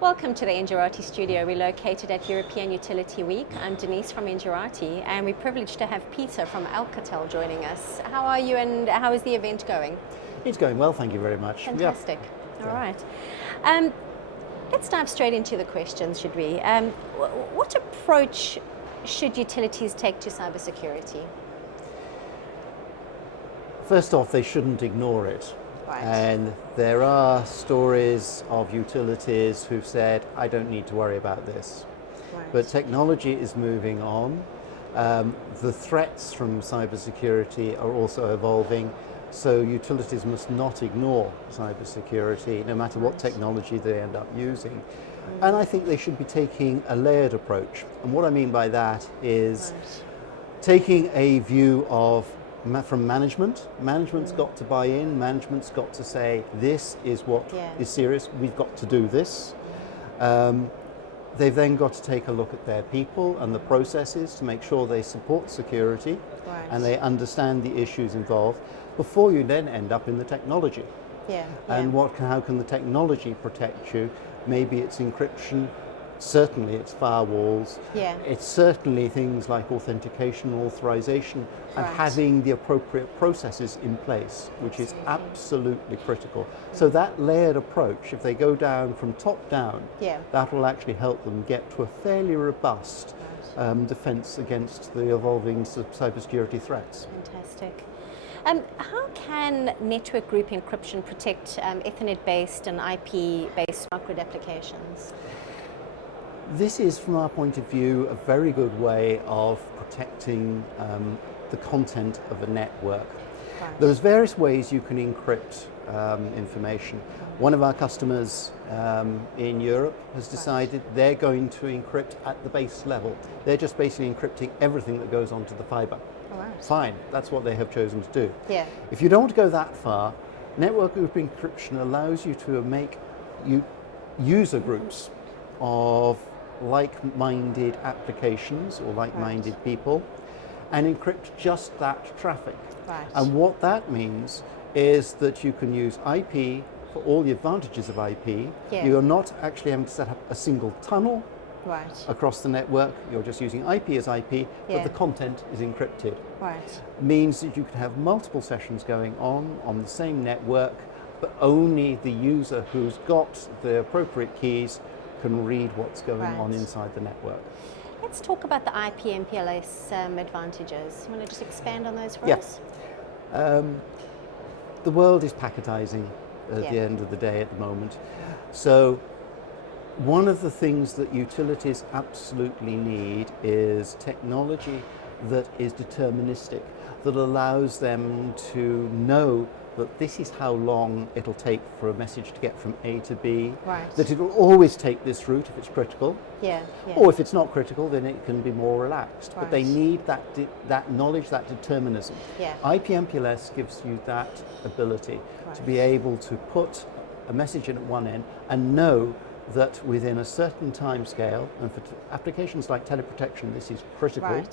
Welcome to the Engerati studio. We're located at European Utility Week. I'm Denise from Engerati, and we're privileged to have Peter from Alcatel joining us. How are you, and how is the event going? It's going well, thank you very much. Fantastic. All right. Let's dive straight into the questions, should we? What approach should utilities take to cybersecurity? First off, they shouldn't ignore it. Right. And there are stories of utilities who've said, I don't need to worry about this. Right. But technology is moving on. The threats from cybersecurity are also evolving, so utilities must not ignore cybersecurity, no matter what technology they end up using. And I think they should be taking a layered approach. And what I mean by that is taking a view of from management. Management's got to buy in, management's got to say, this is what is serious, we've got to do this. They've then got to take a look at their people and the processes to make sure they support security and they understand the issues involved before you then end up in the technology. And how can the technology protect you? Maybe it's encryption, certainly it's firewalls, it's certainly things like authentication, authorization, and having the appropriate processes in place, which is absolutely critical. So that layered approach, if they go down from top down, that will actually help them get to a fairly robust defense against the evolving cybersecurity threats. Fantastic. How can network group encryption protect Ethernet-based and IP-based smart grid applications? This is, from our point of view, a very good way of protecting the content of a network. There's various ways you can encrypt information. One of our customers in Europe has decided they're going to encrypt at the base level. They're just basically encrypting everything that goes onto the fiber. Fine, that's what they have chosen to do. If you don't want to go that far, network group encryption allows you to make user groups of like-minded applications or like-minded people and encrypt just that traffic. And what that means is that you can use IP for all the advantages of IP. You're not actually having to set up a single tunnel across the network. You're just using IP as IP, but the content is encrypted. Means that you can have multiple sessions going on the same network, but only the user who's got the appropriate keys can read what's going on inside the network. Let's talk about the IPMPLS advantages. You want to just expand on those for us? The world is packetizing at the end of the day at the moment. So one of the things that utilities absolutely need is technology that is deterministic, that allows them to know that this is how long it'll take for a message to get from A to B, that it will always take this route if it's critical, or if it's not critical then it can be more relaxed. But they need that knowledge, that determinism. IPMPLS gives you that ability to be able to put a message in at one end and know that within a certain time scale, and for applications like teleprotection this is critical,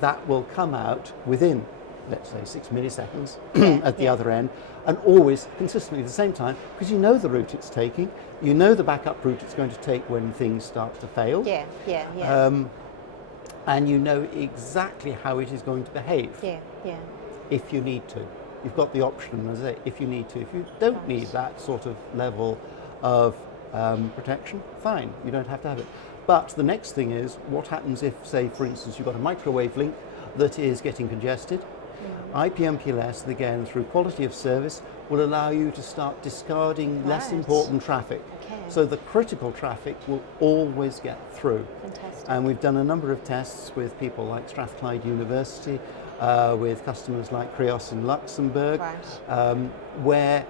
that will come out within, let's say, 6 milliseconds at the other end, and always consistently at the same time, because you know the route it's taking, you know the backup route it's going to take when things start to fail, and you know exactly how it is going to behave if you need to. You've got the option, as I say, if you need to. If you don't need that sort of level of protection, fine, you don't have to have it. But the next thing is, what happens if, say, for instance, you've got a microwave link that is getting congested? IPMPLS, again, through quality of service, will allow you to start discarding less important traffic. So the critical traffic will always get through. And we've done a number of tests with people like Strathclyde University, with customers like Krios in Luxembourg, where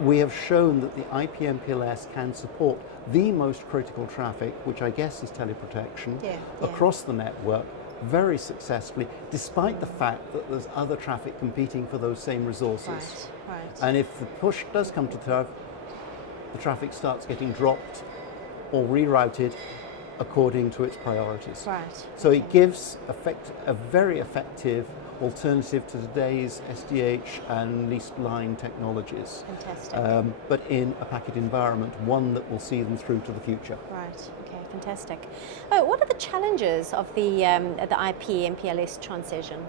we have shown that the IPMPLS can support the most critical traffic, which I guess is teleprotection, across the network very successfully, despite the fact that there's other traffic competing for those same resources. And if the push does come to the traffic starts getting dropped or rerouted, according to its priorities. Right. So it gives a very effective alternative to today's SDH and least line technologies. Fantastic. But in a packet environment, one that will see them through to the future. Right. Okay. Fantastic. Oh, what are the challenges of the IP-MPLS transition?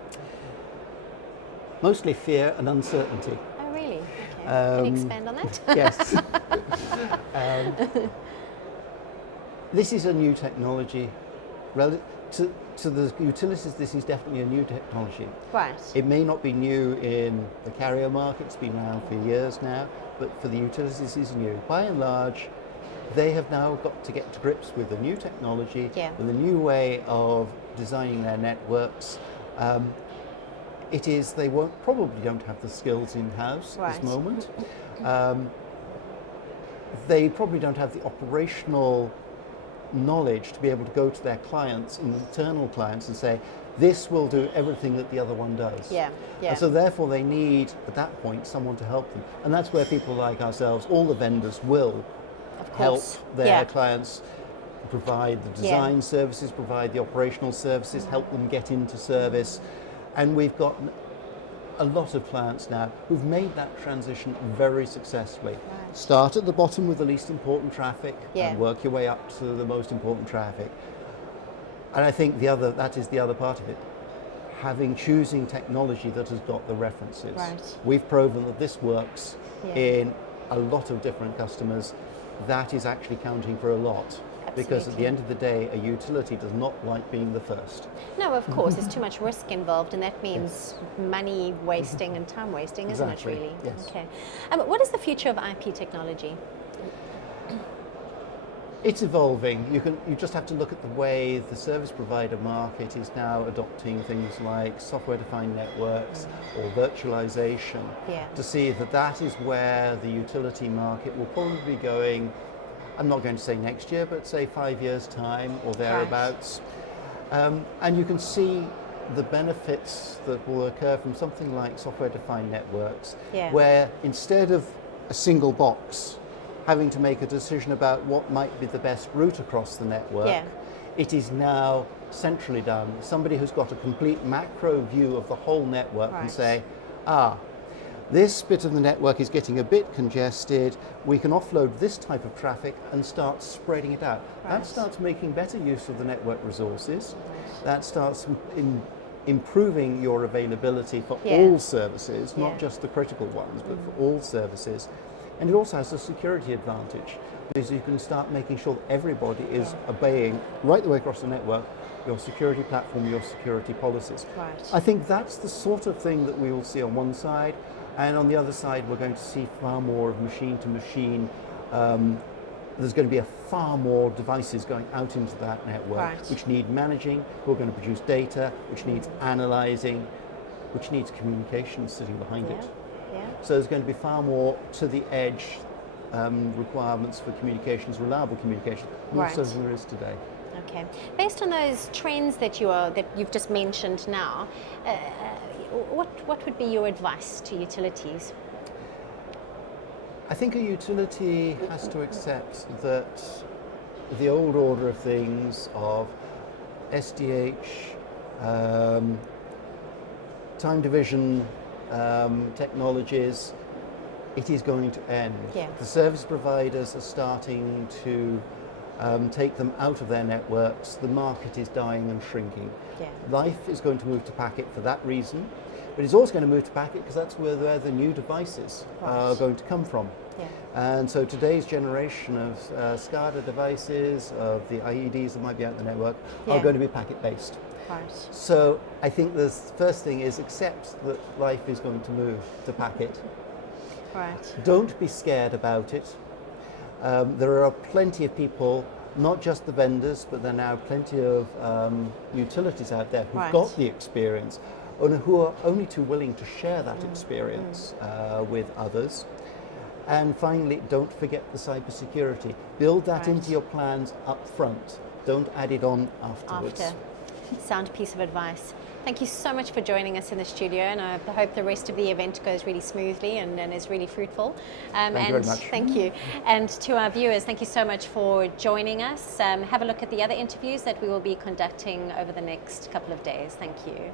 Mostly fear and uncertainty. Oh, really? Okay. Can you expand on that? Yes. This is a new technology. To the utilities, this is definitely a new technology. Right. It may not be new in the carrier market, it's been around for years now, but for the utilities, this is new. By and large, they have now got to get to grips with the new technology, with a new way of designing their networks. They probably don't have the skills in-house at this moment. They probably don't have the operational knowledge to be able to go to their clients, internal clients, and say, this will do everything that the other one does. And so therefore they need, at that point, someone to help them. And that's where people like ourselves, all the vendors will help their clients provide the design services, provide the operational services, help them get into service. And we've got a lot of clients now who've made that transition very successfully. Start at the bottom with the least important traffic and work your way up to the most important traffic. And I think that is the other part of it. Choosing technology that has got the references. We've proven that this works in a lot of different customers. That is actually counting for a lot. Because at the end of the day, a utility does not like being the first. No, of course, there's too much risk involved, and that means money wasting and time wasting, isn't it, really? Yes. Okay. What is the future of IP technology? It's evolving. You just have to look at the way the service provider market is now adopting things like software-defined networks or virtualization to see that is where the utility market will probably be going. I'm not going to say next year, but say 5 years' time or thereabouts. And you can see the benefits that will occur from something like software-defined networks, where instead of a single box having to make a decision about what might be the best route across the network, it is now centrally done. Somebody who's got a complete macro view of the whole network can say, this bit of the network is getting a bit congested, we can offload this type of traffic and start spreading it out. That starts making better use of the network resources. That starts improving your availability for all services, not just the critical ones, but for all services. And it also has a security advantage, because you can start making sure that everybody is obeying, right the way across the network, your security platform, your security policies. I think that's the sort of thing that we will see on one side. And on the other side, we're going to see far more of machine to machine. There's going to be far more devices going out into that network, which need managing, who are going to produce data, which needs analyzing, which needs communication sitting behind it. So there's going to be far more to the edge requirements for communications, reliable communication, more so than there is today. Okay. Based on those trends that you've just mentioned now, what would be your advice to utilities? I think a utility has to accept that the old order of things of SDH, time division technologies, it is going to end. The service providers are starting to take them out of their networks. The market is dying and shrinking. Life is going to move to packet for that reason, but it's also going to move to packet because that's where the new devices are going to come from. And so today's generation of SCADA devices, of the IEDs that might be out in the network, are going to be packet-based. So I think the first thing is accept that life is going to move to packet. Don't be scared about it. There are plenty of people, not just the vendors, but there are now plenty of utilities out there who've got the experience and who are only too willing to share that experience with others. And finally, don't forget the cybersecurity. Build that into your plans up front. Don't add it on afterwards. Sound piece of advice. Thank you so much for joining us in the studio, and I hope the rest of the event goes really smoothly and is really fruitful. Thank you very much. Thank you. And to our viewers, thank you so much for joining us. Have a look at the other interviews that we will be conducting over the next couple of days. Thank you.